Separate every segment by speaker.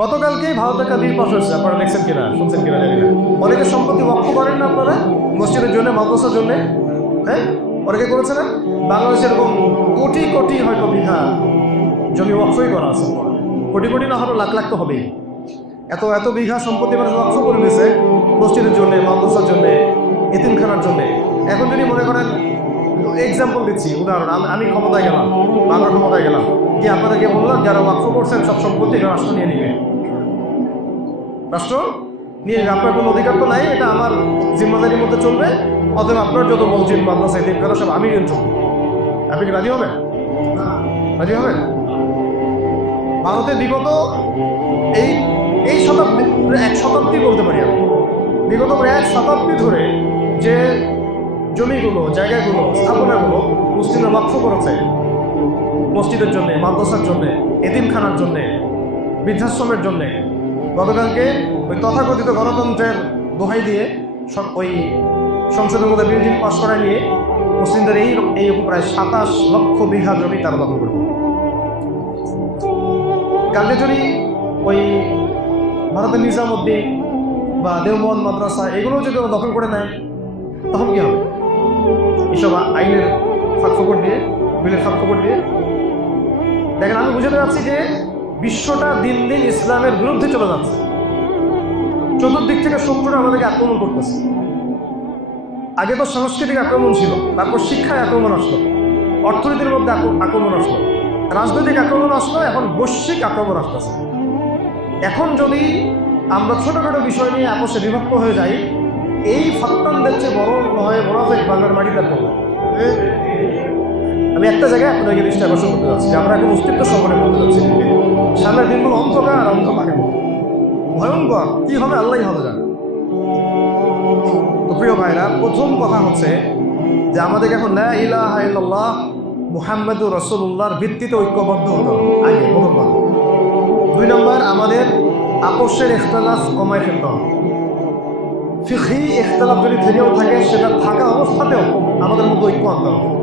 Speaker 1: গতকালকেই ভারত একটা bill pass হয়েছে আপনারা দেখছেন কিনা, শুনছেন কিনা জানি না। অনেকে সম্পত্তি ওয়াক্ফ করেন না আপনারা, মসজিদের জন্য, মাদ্রাসার জন্য হ্যাঁ? অনেকে করেছে না? বাংলাদেশে এরকম কোটি কোটি হয়তো বিঘা জমি ওয়াকফই করা আছে কোটি কোটি না হলে লাখ লাখ তো হবেই। এত এত বিঘা সম্পত্তি মানুষ ওয়াকফ করে দিয়েছে মসজিদের জন্য, মাদ্রাসার জন্য, এতিমখানার জন্য। এখন যদি মনে করেন এক্সাম্পল দিচ্ছি। উদাহরণ, আমি ক্ষমতায় গেলাম। বাংলা ক্ষমতায় গেলাম। যে আপনাদেরকে বললাম যারা ওয়াকফ করছেন সব সম্পত্তি রাষ্ট্র নিয়ে নিবে। রাষ্ট্র নিয়ে। আপনার কোনো অধিকার তো নাই, এটা আমার জিম্মাদারির মধ্যে চলবে। অতএব আপনার যত মসজিদ মাদ্রাসা এতিমখানা সব আমি নিয়ন্ত্রণ করব। আপনি কি রাজি হবেন? রাজি হবেন? ভারতে বিগত এই এই শতাব্দী এক শতাব্দী বলতে পারি আমি। বিগত প্রায় এক শতাব্দী ধরে জমিগুলো, জায়গাগুলো, স্থাপনাগুলো মুসলিমরা লক্ষ্য করেছে। মসজিদের জন্য, মাদ্রাসার জন্য, এতিমখানার জন্য, বৃদ্ধাশ্রমের জন্য। গতকালকে ওই তথাকথিত গণতন্ত্রের দোহাই দিয়ে ওই সংসদের মধ্যে বিল পাশ করায় নিয়ে মুসলিমদের এই এই প্রায় সাতাশ লক্ষ বিঘা জমি তারা দখল করবে। কালকে ওই ভারতের নিজামুদ্দিন বা দেওবন্দ মাদ্রাসা এগুলো যদি দখল করে নেয়, তখন কি হবে? এসব আইনের ফাঁকফোকর দিয়ে বিলের ফাঁকফোকর দিয়ে দেখেন, আমি বুঝতে পারছি যে বিশ্বটা দিন দিন ইসলামের বিরুদ্ধে চলে যাচ্ছে। চতুর্দিক থেকে শত্রুরা আমাদেরকে আক্রমণ করতেছে। আগে তো সাংস্কৃতিক আক্রমণ ছিল, তারপর শিক্ষায় আক্রমণ আসলো, অর্থনীতির মধ্যে আক্র- আক্রমণ আসলো, রাজনৈতিক আক্রমণ আসলো, এখন বৈশ্বিক আক্রমণ আসতেছে। এখন যদি আমরা ছোটখাটো বিষয় নিয়ে আপোষে বিভক্ত হয়ে যাই এই ফাত্তানদের চেয়ে বড় নয় মোনাফেক বাংলার মাটিতে করব আমি একটা জায়গায় আপনাকে দৃষ্টি আকর্ষণ করতে যাচ্ছি যে আমরা এখন অস্তিত্ব সম্পর্কে করতে যাচ্ছি। সামনের দিনগুলো অন্ধকার, অন্ধকারে। ভয়ঙ্কর, কি হবে আল্লাহ হবে জানে। তো প্রিয় ভাইরা, প্রথম কথা হচ্ছে যে আমাদেরকে এখন ইলাহা মুহাম্মদুর রসুল্লাহর ভিত্তিতে ঐক্যবদ্ধ হতে আগে প্রথম কথা। দুই নম্বর, আমাদের আপোষের ইখতলাফ কমায় ফেলতে হবে। ফিখি ইখতলাফ যদি থেকেও থাকে, সেটা থাকা অবস্থাতেও আমাদের মধ্যে ঐক্য আনতে হবে।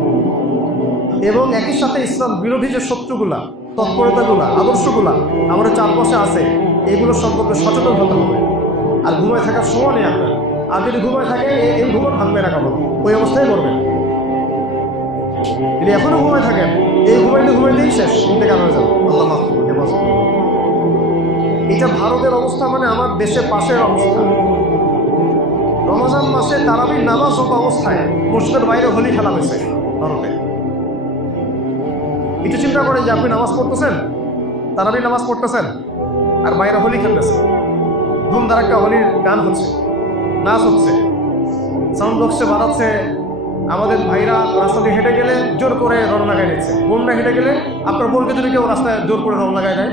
Speaker 1: এবং একই সাথে ইসলাম বিরোধী যে শত্রুগুলা, তৎপরতাগুলা, আদর্শগুলা আমাদের চারপাশে আছে, এগুলো সম্পর্কে সচেতন হতে হবে। আর ঘুমায় থাকার সময় নেই আপনার। আর যদি ঘুমায় থাকে, এই- ঘুমন ভাঙবে না কারণ ওই অবস্থায় করবেন যদি এখনও ঘুমায় থাকেন, এই ঘুমাইতে ঘুমাইতেই শেষ, ইন্তেকাল হয়ে যাবে। আল্লাহ করুন। এটা ভারতের অবস্থা মানে আমার দেশের পাশের অবস্থা। রমজান মাসে তারাবির নামাজ অবস্থায় মসজিদের বাইরে হোলি খেলা হয়েছে ভারতে। একটু চিন্তা করেন যে আপনি নামাজ পড়তেছেন, তারাবির নামাজ পড়তেছেন, আর বাইরে হোলি খেলতেছেন। ধুম ধারাক্কা হোলির গান হচ্ছে, নাচ হচ্ছে। সাউন্ড বক্সে বাড়াচ্ছে আমাদের ভাইরা রাস্তা দিয়ে হেঁটে গেলে জোর করে রং লাগাই দিচ্ছে। বোনরা হেঁটে গেলে আপনার বোনকে যদি কেউ রাস্তায় জোর করে রং লাগাই দেয়,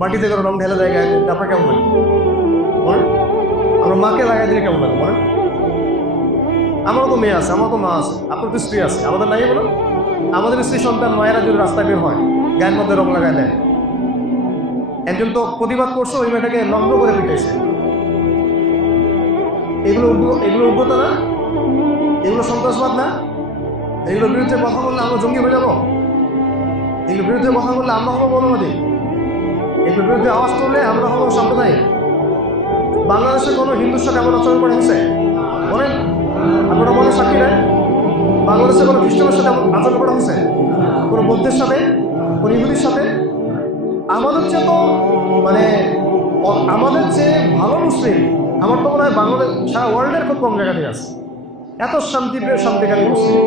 Speaker 1: বাটিতে করে রং ঢেলে দেয় গায়ে আপনার কেমন আমরা মাকে লাগাই দিলে কেমন লাগে বলেন? আমারও তো মেয়ে আছে, আমারও তো মা আছে। আপনার তো স্ত্রী আছে, আমাদের নাই বলেন? আমাদের স্ত্রী সন্তান মায়েরা যদি রাস্তায় বের হয়, গায়ের মধ্যে রং লাগায় দেয়। একজন তো প্রতিবাদ করছে, ওই মেয়েটাকে নগ্ন করে পিটাইছে। এগুলো এগুলো উগ্রতা না? এগুলো সন্ত্রাসবাদ না? এগুলোর বিরুদ্ধে কথা বললে আমরা জঙ্গি হয়ে যাব? এগুলোর বিরুদ্ধে কথা বললে আমরা হব মনোবাদী এগুলোর বিরুদ্ধে আওয়াজ করলে আমরা হব সাম্প্রদায়িক। বাংলাদেশে কোনো হিন্দুর সাথে এমন আচরণ করা হয়েছে? বলেন, আপনারা বলেন সাক্ষী নেন বাংলাদেশে কোনো খ্রিস্টানের সাথে এমন আচরণ করা হয়েছে? কোনো বৌদ্ধের সাথে? কোনো ইহুদির সাথে? আমাদের চেয়ে তো মানে আমাদের চেয়ে ভালো মুসলিম, আমার তো মনে হয় বাংলাদেশ, সারা ওয়ার্ল্ডের খুব কম জায়গাতে আছে। এত শান্তিপ্রিয়, শান্তিকারী মুসলিম।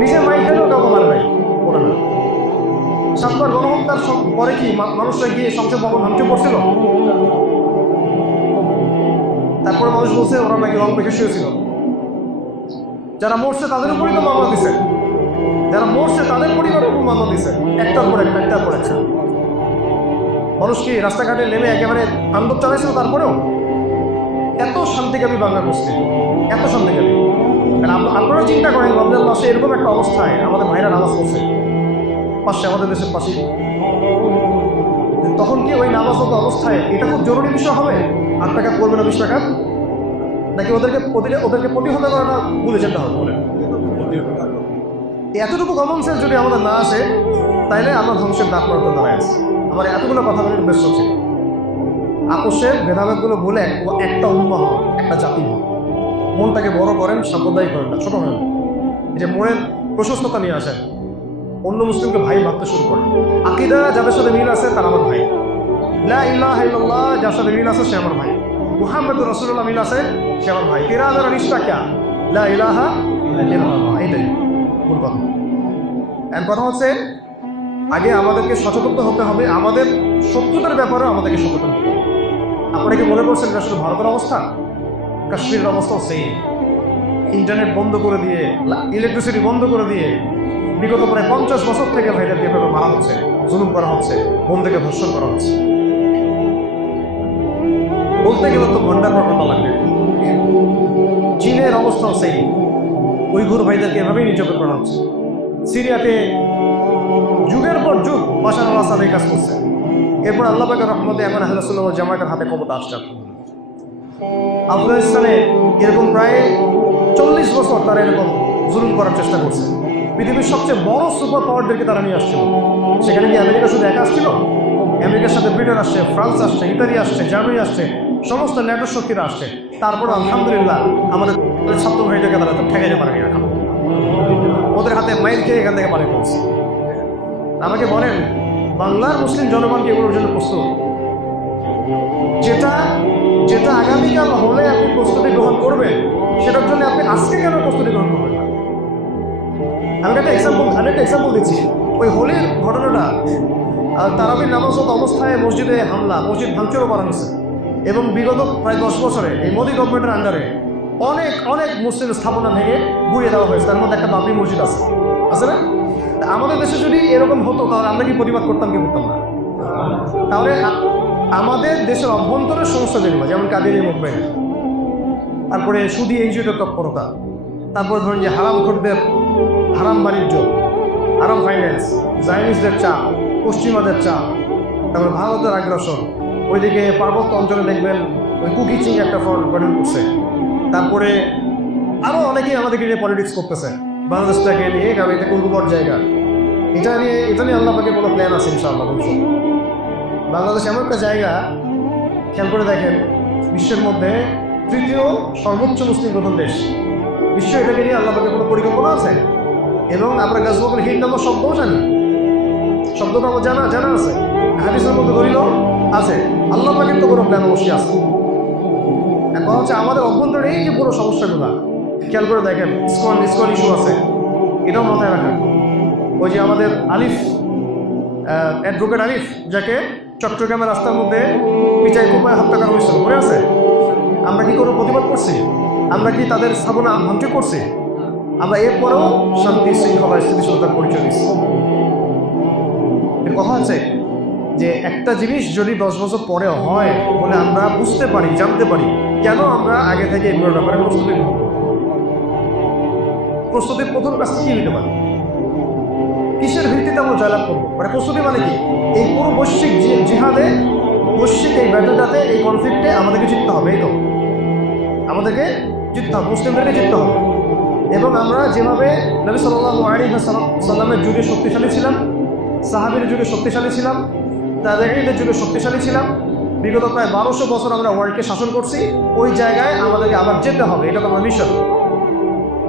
Speaker 1: নিজে মাই খেলেও কাউকে মারে নাই বলে না সাতবার গণহত্যার পরে কি মানুষরা গিয়ে সংসদ ভবন ভাঙচুর করছিল? তারপরে মানুষ বলছে, ওরা নাকি রং মেখে শুয়েছিল। যারা মরছে তাদের উপরই তো মামলা দিছে। যারা মরছে তাদের পরিবারের উপর মামলা দিছে। একটার পর একটা, একটার পর একটা। মানুষ কি রাস্তাঘাটে নেমে একেবারে আন্দোলন চালাইছিল তারপরেও? এত শান্তিকামী বাংলা মুসলিম এত শান্তিকামী। আপ- আপনারা চিন্তা করেন, রমজান মাসে এরকম একটা অবস্থায় আমাদের ভাইরা নামাজ পড়ছে। পাশে আমাদের দেশের পাশে। তখন কি ওই নামাজত অবস্থায় এটা খুব জরুরি বিষয় হবে? আট টাকা করবে না বিশ টাকা? নাকি ওদেরকে ওদেরকে প্রতিহত করাটা ভুলে যেতে হবে এতটুকু কমন সেন্স যদি আমাদের না আসে, তাইলে আমরা ধ্বংসের ডাক মারতে দাঁড়ায় আছে। আমার এতগুলো কথা বলে উদ্দেশ্য হচ্ছে। আপোষের ভেদাভেদগুলো বলে এক- একটা হন, একটা জাতি হন। মনটাকে বড় করেন, সাম্প্রদায়িক করেন না, ছোট এই যে মনের প্রশস্ততা নিয়ে আসেন। অন্য মুসলিমকে ভাই ভাবতে শুরু করেন। আকিদা যাদের সাথে মিল আছে, তারা আমার ভাই। লা ইল্লাহ যার সাথে মিল আছে, সে আমার ভাই। মুহাম্মদ রসুল্লাহ মিল আছে? সে আমার ভাই। কিরাদার নিষ্ঠা ক্যা লা ইলাহা এইটাই মূল কথা। এর কথা হচ্ছে, আগে আমাদেরকে সচেতন হতে হবে। আমাদের সত্যতার ব্যাপারেও আমাদেরকে সচেতন হতে হবে। আপনারা কি মনে করছেন এটা শুধু ভারতের অবস্থা? কাশ্মীরের অবস্থাও সেই ইন্টারনেট বন্ধ করে দিয়ে ইলেকট্রিসিটি বন্ধ করে দিয়ে বিগত প্রায় পঞ্চাশ বছর থেকে ভাইদেরকে এভাবে মারা হচ্ছে, জুলুম করা হচ্ছে বোন থেকে ধর্ষণ করা হচ্ছে। বলতে গেলে তো ঘণ্টা লাগবে চীনের অবস্থাও সেই। উইঘুর ভাইদেরকে এভাবেই নির্যাতন করা হচ্ছে। সিরিয়াতে যুগের পর যুগ বাসার আসাদ এই কাজ করছে। এরপর আল্লাহ পাকের রহমতে এখন আহলাসুল্লাহ জামায়াতের হাতে ক্ষমতা আসছে। আফগানিস্তানে এরকম প্রায় চল্লিশ বছর তারা এরকম জুলুম করার চেষ্টা করছে। পৃথিবীর সবচেয়ে বড় সুপার পাওয়ারদেরকে তারা নিয়ে আসছিল। সেখানে কি আমেরিকা শুধু একা আসছিল? আমেরিকার সাথে ব্রিটেন আসছে, ফ্রান্স আসছে, ইতালি আসছে, জার্মানি আসছে। সমস্ত ন্যাটো শক্তিরা আসছে। তারপর আলহামদুলিল্লাহ আমাদের ছাত্র ভাইদেরকে তারা ঠেকাইতে পারেনি এখন। ওদের হাতে মাইল খেয়ে এখান থেকে পালিয়ে পড়ছে। আমাকে বলেন, বাংলার মুসলিম জনগণকে এগুলোর জন্য প্রস্তুত? যেটা যেটা আগামীকাল হলে আপনি প্রস্তুতি গ্রহণ করবেন, সেটার জন্য আপনি আজকে কেন প্রস্তুতি গ্রহণ করবেন না? আমি একটা এক্সাম্পল আমি একটা এক্সাম্পল দিচ্ছি। ওই হোলির ঘটনাটা তারাবির নামাজত অবস্থায় মসজিদে হামলা, মসজিদ ভাঙচুরও করা হয়েছে। এবং বিগত প্রায় দশ বছরে এই মোদি গভর্নমেন্টের আন্ডারে অনেক অনেক মুসলিম স্থাপনা ভেঙে গুড়িয়ে দেওয়া হয়েছে। তার মধ্যে একটা বাবরি মসজিদ আছে। আছে না? আমাদের দেশে যদি এরকম হতো, তাহলে আমরা কি প্রতিবাদ করতাম, কি করতাম না? তাহলে আমাদের দেশের অভ্যন্তরের সমস্যা যেগুলো যেমন কাদের মুভমেন্ট তারপরে সুদী এনজিওদের তৎপরতা, তারপরে ধরুন যে হারাম খোরদের, হারাম বাণিজ্য, হারাম ফাইন্যান্স জাইনিসদের চাপ, পশ্চিমাদের চাপ, তারপরে ভারতের আগ্রাসন ওইদিকে পার্বত্য অঞ্চলে দেখবেন ওই কুকি চিং একটা ফ্রন্ট গঠন করছে। তারপরে আরও অনেকেই আমাদেরকে নিয়ে পলিটিক্স করতেছে। বাংলাদেশটাকে নিয়ে, কারণ এটা উর্বর জায়গা। এটা নিয়ে এটা নিয়ে আল্লাহ পাকে কোনো প্ল্যান আছে ইনশাআল্লাহ ভবিষ্যৎ বাংলাদেশ এমন একটা জায়গা, খেয়াল করে দেখেন, বিশ্বের মধ্যে তৃতীয় সর্বোচ্চ মুসলিম প্রধান দেশ। বিশ্ব এটাকে নিয়ে আল্লাহ পাকে কোনো পরিকল্পনা আছে? এবং আমরা গাছবকের হিট নাম্বার শব্দও জানি। শব্দটা আমার জানা জানা আছে। হাদিসের মধ্যে ধরিল আছে। আল্লাহ পাকের তো কোনো প্ল্যান অবশ্যই আছে। এখন হচ্ছে আমাদের অভ্যন্তরে এই যে পুরো সমস্যাগুলো, খেয়াল করে দেখেন স্কন স্কন ইস্যু আছে। এটাও মাথায় রাখেন। ওই যে আমাদের আলিফ অ্যাডভোকেট আলিফ, যাকে চট্টগ্রামের রাস্তার মধ্যে পিচাই কোপায় হত্যা করা হয়েছিল, মনে আছে? আমরা কি কোনো প্রতিবাদ করছি? আমরা কি তাদের স্থাপনা ভাঙচুর করছি? আমরা এরপরেও শান্তি, শৃঙ্খলা, স্থিতিশীলতার পরিচয় দিচ্ছি। এর কথা হচ্ছে যে একটা জিনিস যদি দশ বছর পরে হয় বলে আমরা বুঝতে পারি, জানতে পারি, কেন আমরা আগে থেকে এগুলোর ব্যাপারে প্রস্তুতি গ্রহণ প্রস্তুতির প্রথম কাজ কি হতে পারে? কিসের ভিত্তিতে আমরা জয়লাভ করব? মানে প্রস্তুতি মানে কি? এই পুরো বৈশ্বিক জিহাদে, বৈশ্বিক এই ব্যাটলটাতে, এই কনফ্লিক্টে আমাদেরকে জিততে হবে, এই তো? আমাদেরকে জিততে হবে, মুসলিমদেরকে জিততে হবে। এবং আমরা যেভাবে নবী সাল্লাহ আলী সাল্লামের যুগে শক্তিশালী ছিলাম সাহাবির যুগে শক্তিশালী ছিলাম তাদের যুগে শক্তিশালী ছিলাম। বিগত প্রায় বারোশো বছর আমরা ওয়ার্ল্ডকে শাসন করছি। ওই জায়গায় আমাদেরকে আবার যেতে হবে, এটা তো আমার মিশন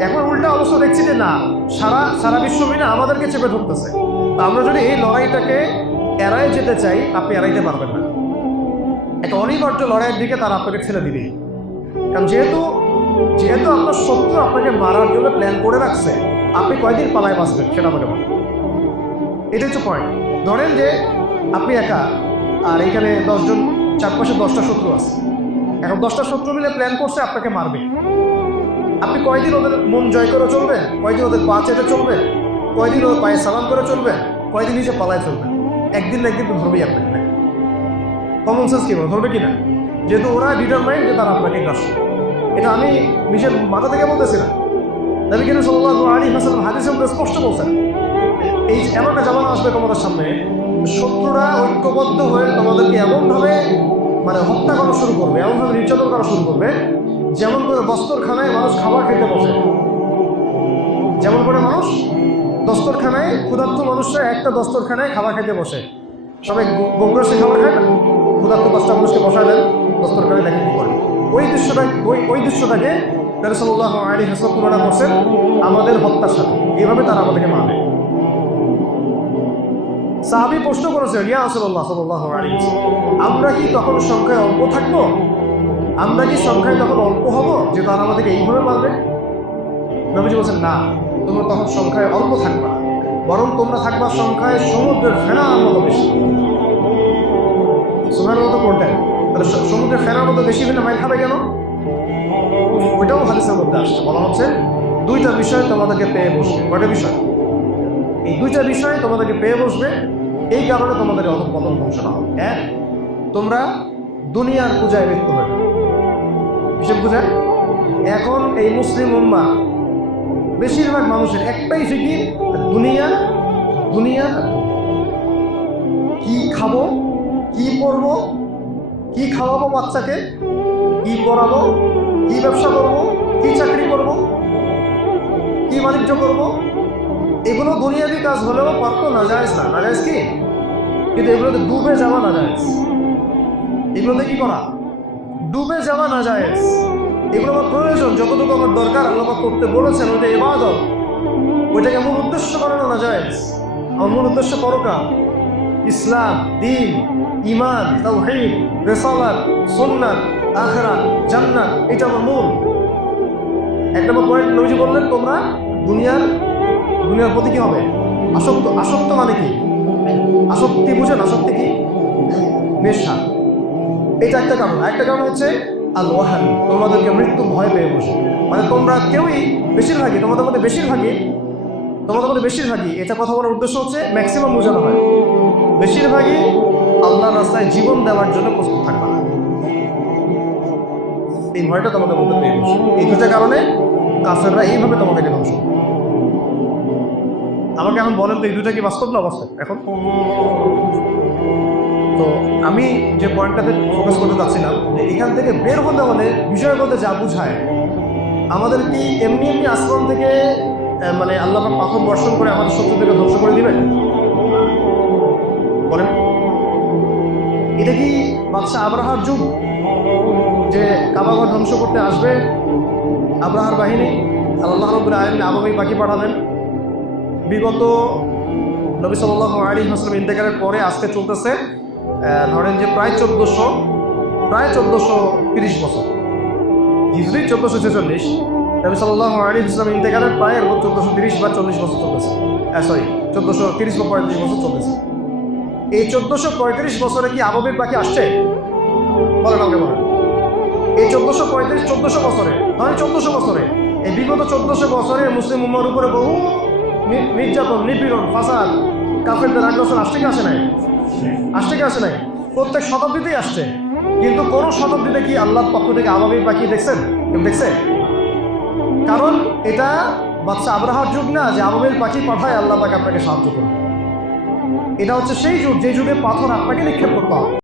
Speaker 1: এখন উল্টা অবস্থা দেখছি যে না, সারা সারা বিশ্ব মিলে আমাদেরকে চেপে ধরতেছে। আমরা যদি এই লড়াইটাকে এড়াই যেতে চাই, আপনি এড়াইতে পারবেন না। একটা অনিবার্য লড়াইয়ের দিকে তারা আপনাকে ছেড়ে দিবে। কারণ যেহেতু যেহেতু আপনার শত্রু আপনাকে মারার জন্য প্ল্যান করে রাখছে, আপনি কয়দিন পালায় বাঁচবেন সেটা আমাকে বলেন। এটাই হচ্ছে পয়েন্ট ধরেন যে আপনি একা, আর এখানে দশজন, চারপাশে দশটা শত্রু আছে। এখন দশটা শত্রু মিলে প্ল্যান করছে আপনাকে মারবে। আপনি কয়দিন ওদের মন জয় করে চলবেন? কয়দিন ওদের পা চেটে চলবেন? কয়দিন ওদের পায়ে সালাম করে চলবেন? কয়দিন নিচে পালায় চলবেন একদিন না একদিন ধরবেই আপনাকে। কমন সেন্স কি ধরবে কি না যেহেতু ওরা ডিটারমাইন্ড যে তারা আপনাকে গ্রাস। এটা আমি নিজের মাথা থেকে বলতেছি না নবী কিন্তু সাল্লাহ আলী হাসান মধ্যে স্পষ্ট বলছেন। এই এমন একটা জামানা আসবে তোমাদের সামনে। শত্রুরা ঐক্যবদ্ধ হয়ে তোমাদেরকে এমনভাবে মানে হত্যা করা শুরু করবে, এমনভাবে নির্যাতন করা শুরু করবে, যেমন করে দস্তরখানায় মানুষ খাবার খেতে বসে। যেমন করে মানুষ দস্তরখানায় ক্ষুধার্ত মানুষরা একটা দস্তরখানায় খাবার খেতে বসে। সবাই গোগ্রসে খাবার খায় না ক্ষুধার্ত পাঁচটা মানুষকে বসায় দেন দস্তরকারে দেখেন কি করে ওই দৃশ্যটা ওই ওই দৃশ্যটাকে রসল্লাহ আলী হাসব তুলনা করছেন আমাদের হত্যার সাথে এইভাবে তারা আমাদেরকে মানে সাহাবি প্রশ্ন করেছে ইয়া আসল্লাহ সাল্লাহ আমরা কি তখন সংখ্যায় অল্প থাকব? আমরা কি সংখ্যায় তখন অল্প হব যে তারা আমাদেরকে এইভাবে মারবে নবীজি বলছেন, না, তোমরা তখন সংখ্যায় অল্প থাকবা বরং তোমরা থাকবা সংখ্যায় সমুদ্রের ফেনার মতো বেশি। সোনার মতো কোনটাই তাহলে সমুদ্রের ফেনার মতো বেশি হলে মাইল খাবে কেন? ওইটাও হাদিসের মধ্যে আসছে। বলা হচ্ছে, দুইটা বিষয় তোমাদেরকে পেয়ে বসবে। কয়টা বিষয়? এই দুইটা বিষয় তোমাদেরকে পেয়ে বসবে। এই কারণে তোমাদের অধপতন ঘোষণা হবে এক তোমরা দুনিয়ার পূজায় মৃত্যু হবে কিসের পূজায়? এখন এই মুসলিম উম্মা বেশিরভাগ মানুষের একটাই ফিকির দুনিয়া দুনিয়া। কি খাব, কি পরবো, কি খাওয়াবো বাচ্চাকে, কি পড়াবো, কি ব্যবসা করব, কি চাকরি করব, কি বাণিজ্য করব এগুলো দুনিয়াবি কাজ হলেও পারতো না যায় না। না যায় কি? কিন্তু এগুলোতে ডুবে যাওয়া না যায় এগুলোতে কি করা? ডুবে যাওয়া না যায় এগুলো আমার প্রয়োজন, যতটুকু আমার দরকার, আল্লাহ করতে বলেছেন, ওইটা এবাদত ওইটাকে মূল উদ্দেশ্য বানানো না যায় আমার মূল উদ্দেশ্য পরকা ইসলাম, দিন ইমান তাওহীদ, রেসালাত, সুন্নাত আখরা জান্নাত, এটা আমার মূল। এক নম্বর পয়েন্ট নবীজি বললেন, তোমরা দুনিয়ার দুনিয়ার প্রতি কি হবে? আসক্ত আসক্ত মানে কি? আসক্তি বুঝেন, আসক্তি কি? নেশা। এটা একটা কারণ। একটা কারণ হচ্ছে আল ওয়াহান তোমাদেরকে মৃত্যু ভয় পেয়ে বসে। মানে তোমরা কেউই বেশিরভাগই, তোমাদের মধ্যে বেশিরভাগই, তোমাদের মধ্যে বেশিরভাগই এটা কথা বলার উদ্দেশ্য হচ্ছে ম্যাক্সিমাম বোঝানো হয়। বেশিরভাগই আল্লাহ রাস্তায় জীবন দেওয়ার জন্য প্রস্তুত থাকবে। না এই ভয়টা তোমাদের মধ্যে পেয়ে বসে। এই দুটা কারণে কাফেররা এইভাবে তোমাদেরকে ধ্বংস করে। আমাকে এখন বলেন তো এই দুটা কি বাস্তব না বাস্তব এখন? তো আমি যে পয়েন্টটাতে ফোকাস করতে চাচ্ছিলাম, যে এখান থেকে বের হতে হলে বিষয় বলতে যা বুঝায়, আমাদের কি এমনি এমনি আশ্রম থেকে মানে আল্লাহ পাথর বর্ষণ করে আমাদের শত্রু থেকে ধ্বংস করে দিবেন? বলেন। এটা কি বাদশাহ আবরাহার যুগ, যে কাবাগর ধ্বংস করতে আসবে আবরাহার বাহিনী? আল্লাহ রবুল আলমিন আবাবী পাখি পাঠাবেন বিগত নবী সাল্লাহ আলী হাসলাম ইন্তেকারের পরে আজকে চলতেছে ধরেন যে প্রায় চোদ্দোশো প্রায় চোদ্দোশো তিরিশ বছর। হিজরি চোদ্দোশো ছেচল্লিশ, নবী সাল্লাহ আলী হাসলাম ইন্তেকারের প্রায় এরকম চোদ্দোশো তিরিশ বা চল্লিশ বছর চলতেছে। সরি চোদ্দোশো তিরিশ বা পঁয়ত্রিশ বছর চলতেছে। এই চোদ্দোশো পঁয়ত্রিশ বছরে কি আবাবির পাখি আসছে? বলেন আমাকে, বলেন। এই চোদ্দোশো পঁয়ত্রিশ, চোদ্দোশো বছরে, ধরেন চোদ্দোশো বছরে, এই বিগত চোদ্দোশো বছরে মুসলিম উম্মার উপরে বহু নির্যাতন, নিপীড়ন, ফাসাদ, কাফেরদের আগ্রাসন আসছে কি আসে নাই। আসতে কি আসে নাই। প্রত্যেক শতাব্দীতেই আসছে। কিন্তু কোন শতাব্দীতে কি আল্লাহর পক্ষ থেকে আবাবির পাখি দেখছেন? দেখছে? কারণ এটা বাচ্চা আব্রাহার যুগ না, যে আবাবির পাখি পাঠায় আল্লাহ পাকে আপনাকে সাহায্য করবে। এটা হচ্ছে সেই যুগ, যে যুগে পাথর আপনাকে নিক্ষেপ করতে হবে।